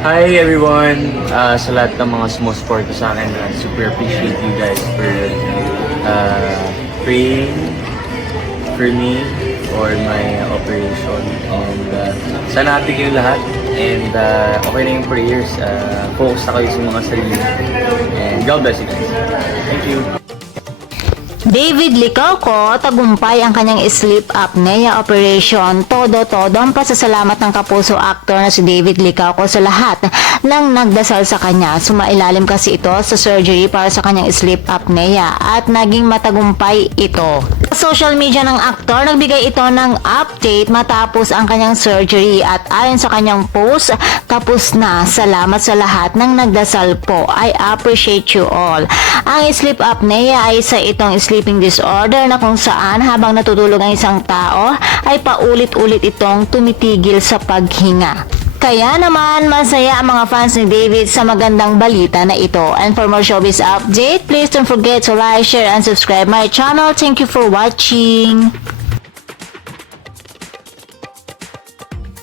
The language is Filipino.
Hi everyone! Sa lahat ng mga sumusupport ko sa akin, super appreciate you guys for praying for me for my operation. And sana happy kayo lahat. And okay na yung prayers. Focus na kayo sa mga sarili. And God bless you guys. Thank you. David Licauco, tagumpay ang kanyang sleep apnea operation. Todo-todo ang pasasalamat ng kapuso actor na si David Licauco sa lahat ng nagdasal sa kanya. Sumailalim kasi ito sa surgery para sa kanyang sleep apnea at naging matagumpay ito. Sa social media ng aktor, nagbigay ito ng update matapos ang kanyang surgery at ayon sa kanyang post, tapos na. Salamat sa lahat ng nagdasal po. I appreciate you all. Ang sleep apnea ay isa itong sleeping disorder na kung saan habang natutulog ang isang tao ay paulit-ulit itong tumitigil sa paghinga. Kaya naman masaya ang mga fans ni David sa magandang balita na ito. And for more showbiz update, please don't forget to like, share, and subscribe my channel. Thank you for watching.